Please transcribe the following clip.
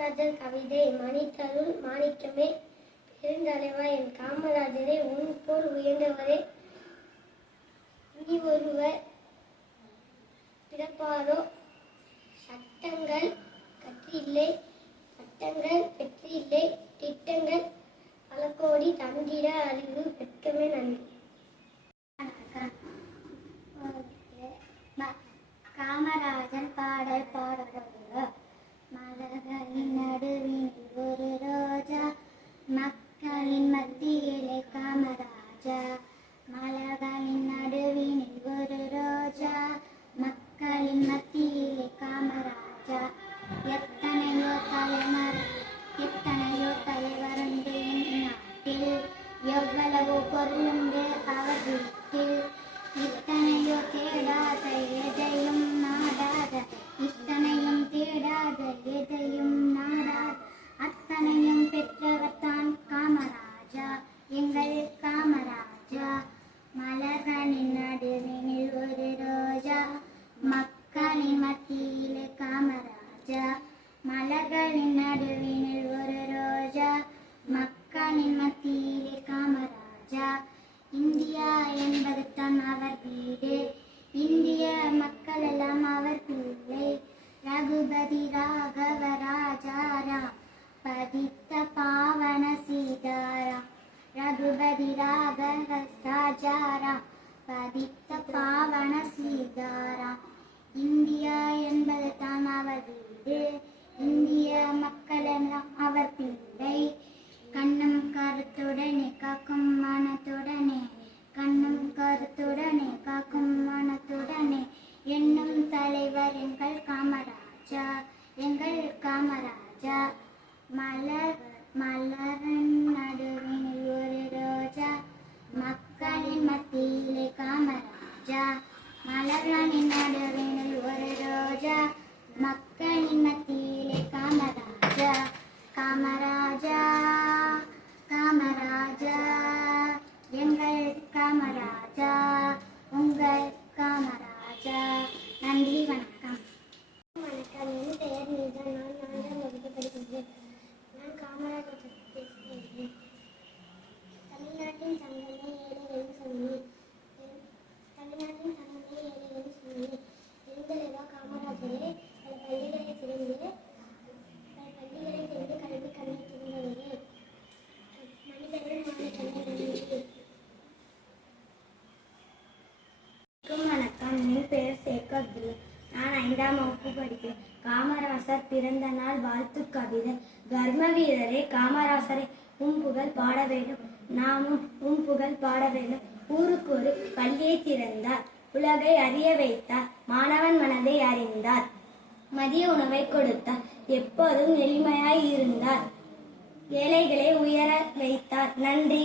காமராஜர் கவிதை. மணித்தருள் மாணிக்கமே பெருந்தலைவா என் காமராஜரே, உன் போல் உயர்ந்தவரே இனி ஒருவர் பிறப்பாரோ. சட்டங்கள் கற்றில்லை, பட்டங்கள் பெற்றில்லை, திட்டங்கள் பல கோடி தந்திட அறிவு பெற்றமே நன்றி. காமராஜன் பாடல் பாடுகிறோம். மலர்களின் நடுவினில் ஒரு ரோஜா, மக்களின் மத்தியிலே காமராஜா. மலர்களின் நடுவினில் ஒரு ரோஜா, மக்களின் மத்தியிலே காமராஜா. எத்தனையோ தலைவருண்டு என் நாட்டில், எவ்வளவோ பொருளுண்டு அவர் வீட்டில். இத்தனையோ தேடாத எதையும் நாடாத, இத்தனையும் தேடாத எதையும் நாடாத, அத்தனையும் பெற்றவர் தான் காமராஜா, எங்கள் காமராஜா. மலர்களின் நடுவினில் ஒரு ரோஜா, மக்களின் மத்தியிலே காமராஜா. மலர்களின் நடுவினில் ஒரு ரோஜா, மக்களின் மத்தியிலே காமராஜா. இந்தியா என்பது தான் அவர் வீடு, இந்திய மக்கள் எல்லாம் அவர் பிள்ளை. ரகுபதி ராகவ ராஜாராம் பதித்த பாவன சீதாராம். ரகுபதி ராகவ ராஜாராம் பதித்த பாவன சீதாராம். இந்தியா என்பது தான் அவர் வீடு, இந்திய மக்கள் எல்லாம் அவர் பிள்ளை. கண்ணும் கருத்துடனே காக்கும் மனத்துடனே, கண்ணும் கருத்துடனே காக்கும் மனத்துடனே என்னும் தலைவர் எங்கள் காமராஜா, எங்கள் காமராஜா. மலரின் நடுவினில் ஒரு ரோஜா, மக்களின் மத்தியிலே காமராஜா. மலரின் நடுவினில் ஒரு ரோஜா, மக்களின் மத்தியிலே காமராஜா. காமராஜா காமராஜா எங்கள் காமராஜா, உங்கள் காமராஜா. நன்றி, வணக்கம். வணக்கம், என் பெயர் நீதா. நான் 4ஆம் வகுப்பு படிக்கின்றேன். நான் காமராஜர் பற்றி பேசுகிறேன். தமிழ்நாட்டின் தங்கமே ஏழைகளின் சொன்னேன், தமிழ்நாட்டின் தங்கமே ஏழைகளின் சொன்னேன். பெருந்தலைவா காமராஜரே, பல பள்ளிகளை திறந்து கல்வி கண்ணை திறந்தவரே, மனிதர்கள் மாணிக்கமே நன்றி. வணக்கம், என் பெயர் சேகர். நான் 5ஆம் வகுப்பு படிக்கிறேன். காமராசர் பிறந்த நாள் வாழ்த்து கவிதை. கர்ம வீரரே காமராசரை, உம் புகழ் பாட வேண்டும், நாமும் உம் புகழ் பாட வேண்டும். ஊருக்கு ஒரு பள்ளியை திறந்தார், உலகை அறிய வைத்தார், மாணவன் மனதை அறிந்தார், மதிய உணவை கொடுத்தார், எப்போதும் எளிமையாய் இருந்தார், ஏழைகளை உயர வைத்தார். நன்றி.